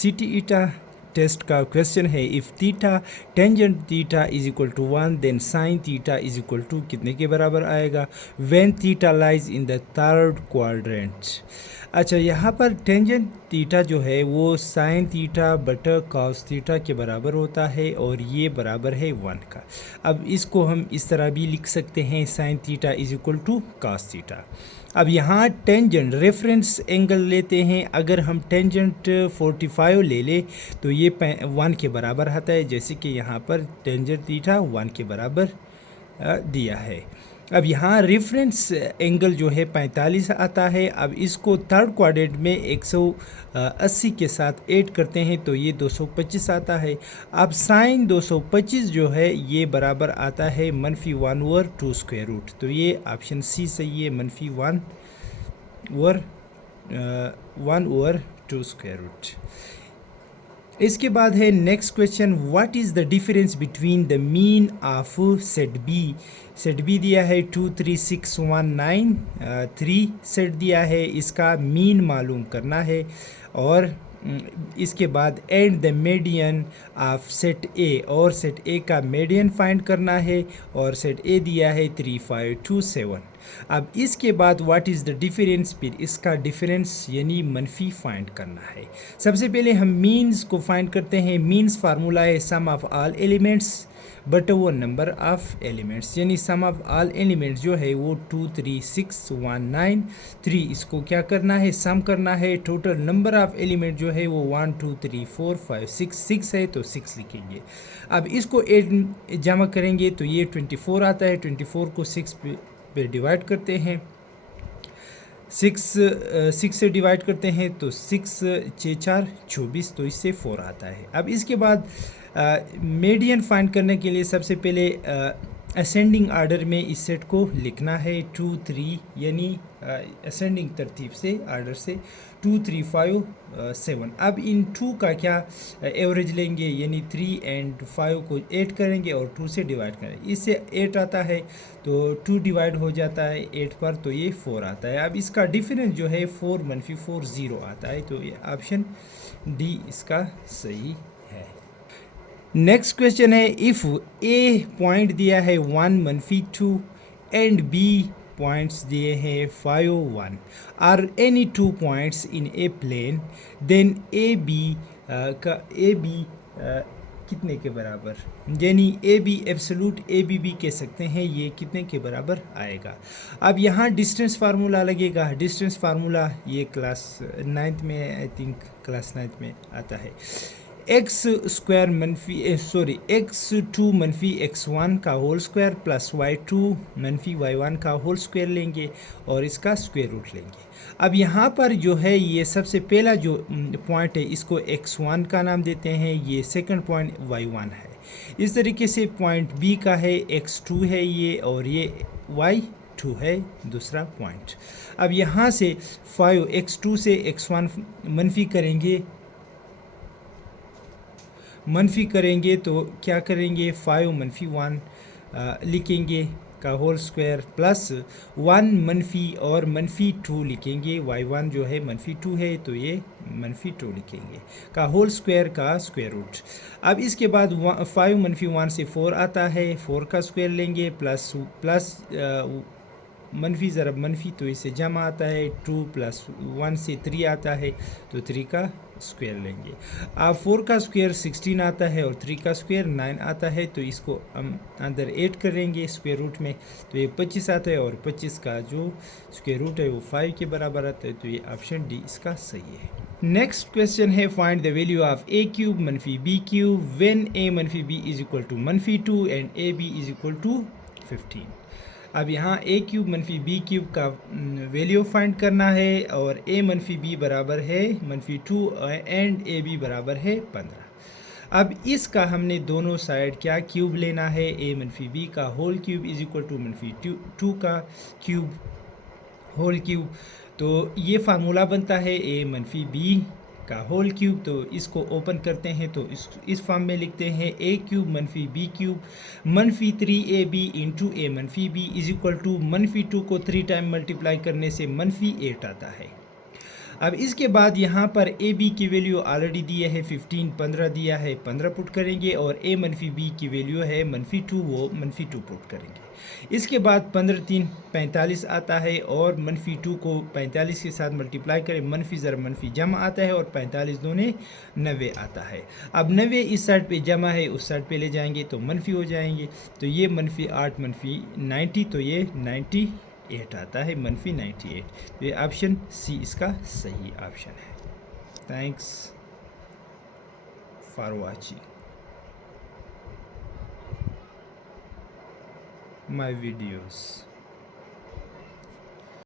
City ईटा test का question है, if theta tangent theta is equal to 1 then sine theta is equal to कितने के बराबर आएगा, when theta lies in the third quadrant. अच्छा, यहाँ पर टेंजेंट थीटा जो है वो साइन थीटा बटा कॉस थीटा के बराबर होता है और ये बराबर है 1 का। अब इसको हम इस तरह भी लिख सकते हैं, sine theta is equal to cos theta. अब यहाँ टेंजेंट रेफरेंस एंगल लेते हैं, अगर हम टेंजेंट 45 ले ले तो ये 1 के बराबर आता है, जैसे कि यहाँ पर टेंजेंट थीटा 1 के बराबर दिया है। अब यहाँ रेफरेंस एंगल जो है 45 आता है। अब इसको थर्ड क्वाड्रेंट में 180 के साथ ऐड करते हैं तो ये 225 आता है। अब साइन 225 जो है ये बराबर आता है -1/2 स्क्वायर रूट, तो ये ऑप्शन सी सही है, -1/2 स्क्वायर रूट। इसके बाद है next question, what is the difference between the mean of set B. Set B दिया है 2 3 6 1 9 3 सेट दिया है, इसका मीन मालूम करना है और इसके बाद and the median of set ए, और सेट ए का मीडियन फाइंड करना है और सेट ए दिया है 3 5 2 7। अब इसके बाद व्हाट इज़ द डिफरेंस, फिर इसका डिफरेंस यानी मनफी फाइंड करना है। सबसे पहले हम मीन्स को फाइंड करते हैं। मीन्स फार्मूला है सम ऑफ ऑल एलिमेंट्स बट वो नंबर ऑफ एलिमेंट्स, यानी सम ऑफ ऑल एलिमेंट्स जो है वो 2 3 6 1 9 3, इसको क्या करना है, सम करना है। टोटल नंबर ऑफ एलिमेंट जो है वो 1 2 3 4 5 6 है तो 6 लिखेंगे। अब इसको 8 जमा करेंगे तो ये 24 आता है, 24 को 6 पे डिवाइड करते हैं, 6 से डिवाइड करते हैं तो 6 6 4 24, तो इससे 4 आता है। अब इसके बाद मीडियन फाइंड करने के लिए सबसे पहले असेंडिंग आर्डर में इस सेट को लिखना है 2 3, यानी असेंडिंग तरतीब से आर्डर से 2 3 5 7। अब इन 2 का क्या एवरेज लेंगे, यानी 3 और 5 को 8 करेंगे और 2 से डिवाइड करेंगे, इससे 8 आता है तो 2 डिवाइड हो जाता है 8 पर, तो ये 4 आता है। अब इसका डिफरेंस जो है 4 - 4 0 आता है, तो ये ऑप्शन डी इसका सही है। नेक्स्ट क्वेश्चन है, इफ़ ए पॉइंट दिया है 1 - 2 एंड बी पॉइंट्स दिए हैं 5 1 are any 2 points in a plane, then a b कितने के बराबर, यानी a b absolute a b कह सकते हैं, ये कितने के बराबर आएगा। अब यहाँ डिस्टेंस फार्मूला लगेगा। डिस्टेंस फार्मूला ये क्लास 9th में, आई थिंक क्लास 9th में आता है। x2 मनफी x1 का होल स्क्वायर प्लस y2 मनफी y1 का होल स्क्वायर लेंगे और इसका स्क्वायर रूट लेंगे। अब यहाँ पर जो है ये सबसे पहला जो पॉइंट है इसको x1 का नाम देते हैं, ये सेकंड पॉइंट y1 है। इस तरीके से पॉइंट b का है x2 है ये, और ये y2 है दूसरा पॉइंट। अब यहाँ से 5 x2 से x1 मनफी करेंगे तो क्या करेंगे, 5 - 1 लिखेंगे का होल स्क्वायर प्लस 1 मनफी और -2 लिखेंगे, y1 जो है -2 है तो ये -2 लिखेंगे का होल स्क्वायर का स्क्वायर रूट। अब इसके बाद 5 - 1 से 4 आता है, 4 का स्क्वायर लेंगे प्लस मनफी ज़रब मनफी तो इससे जमा आता है, 2 + 1 से 3 आता है तो 3 का स्क्वायर लेंगे। अब 4 का स्क्वायर 16 आता है और 3 का स्क्वायर 9 आता है, तो इसको हम अंदर ऐड करेंगे स्क्वायर रूट में, तो ये 25 आता है और 25 का जो स्क्वायर रूट है वो 5 के बराबर आता है, तो ये ऑप्शन डी इसका सही है। नेक्स्ट क्वेश्चन है, find the value of a³ - b³ when a - b is equal to -2 and ab is equal to 15। अब यहाँ a³ - b³ का वैल्यू फाइंड करना है और a - b बराबर है -2 एंड ab बराबर है 15। अब इसका हमने दोनों साइड क्या क्यूब लेना है, a - b का whole cube is equal to -2 का क्यूब होल क्यूब, तो ये फार्मूला बनता है a - b का होल क्यूब। तो इसको ओपन करते हैं तो इस फॉर्म में लिखते हैं a³ - b³ -3ab into a - b is equal to -2 को 3 टाइम मल्टीप्लाई करने से -8 आता है। अब इसके बाद यहाँ पर ए बी की वैल्यू ऑलरेडी दिया है 15, 15 दिया है, 15 पुट करेंगे और ए मनफी बी की वैल्यू है -2, वो -2 पुट करेंगे। इसके बाद 15 3 45 आता है और -2 को 45 के साथ मल्टीप्लाई करें, मनफी ज़रा मनफी जमा आता है और 45 दूने 90 आता है। अब 90 इस साइड पे जमा है, उस साइड पे ले जाएंगे तो मनफी हो जाएंगे, तो ये -8 -90, तो ये 98 आता है, -98। तो ये ऑप्शन सी इसका सही ऑप्शन है। Thanks for watching my videos।